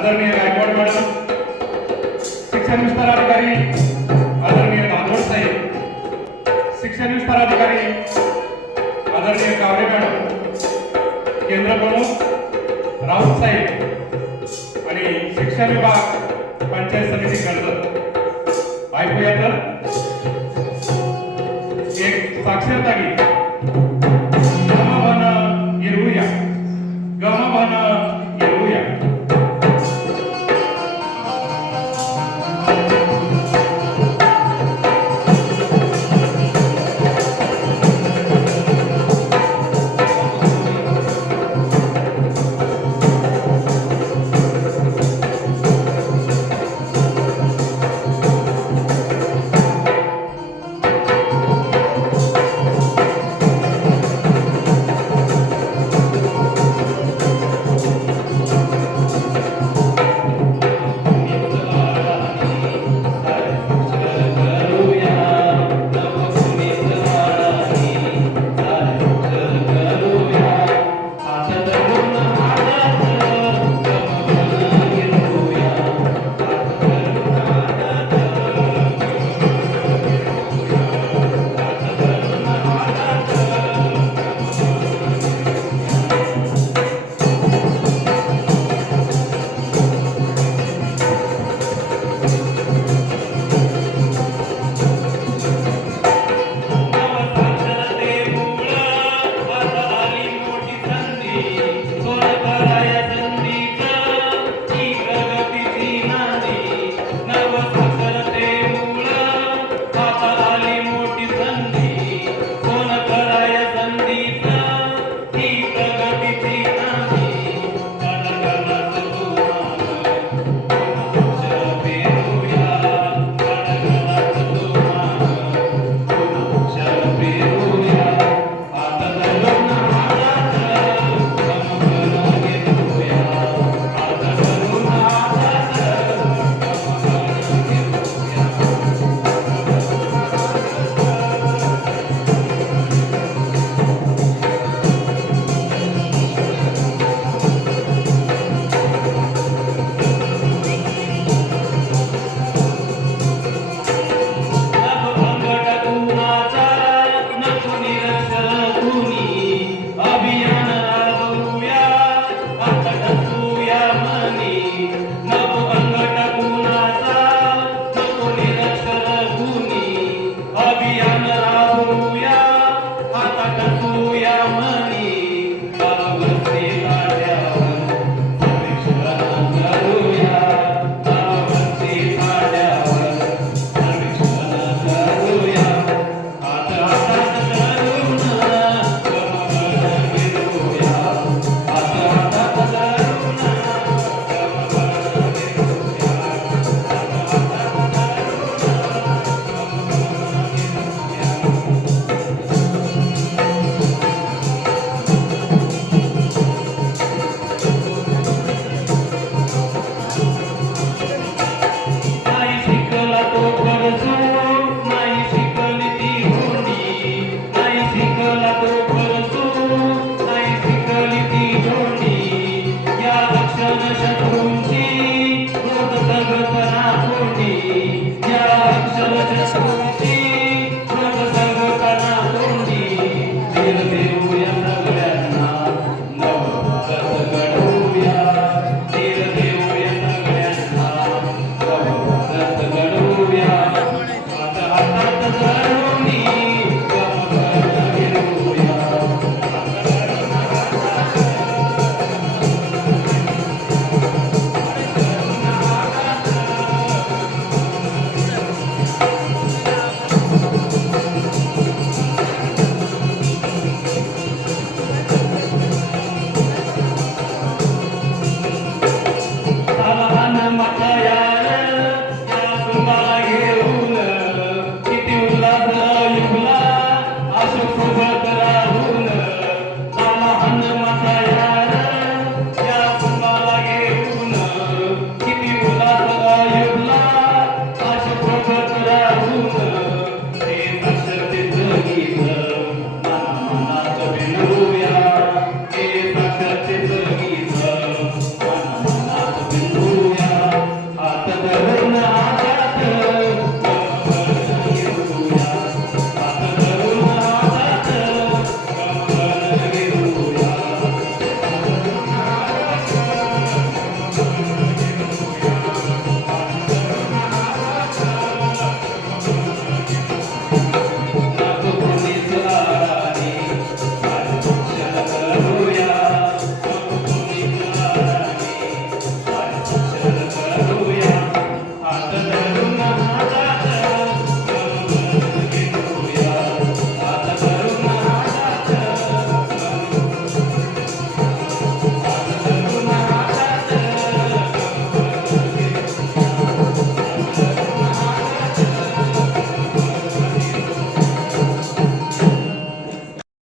आदरणीय गायकवाड मॅडम शिक्षण विस्तार अधिकारी आदरणीय धानवड साहेब शिक्षण विस्तार अधिकारी आदरणीय कावरे मॅडम केंद्र प्रमुख राऊत साहेब आणि शिक्षण विभाग पंचायत समिती कर्जत. ऐकूया तर. एक साक्षरता गीत. নবী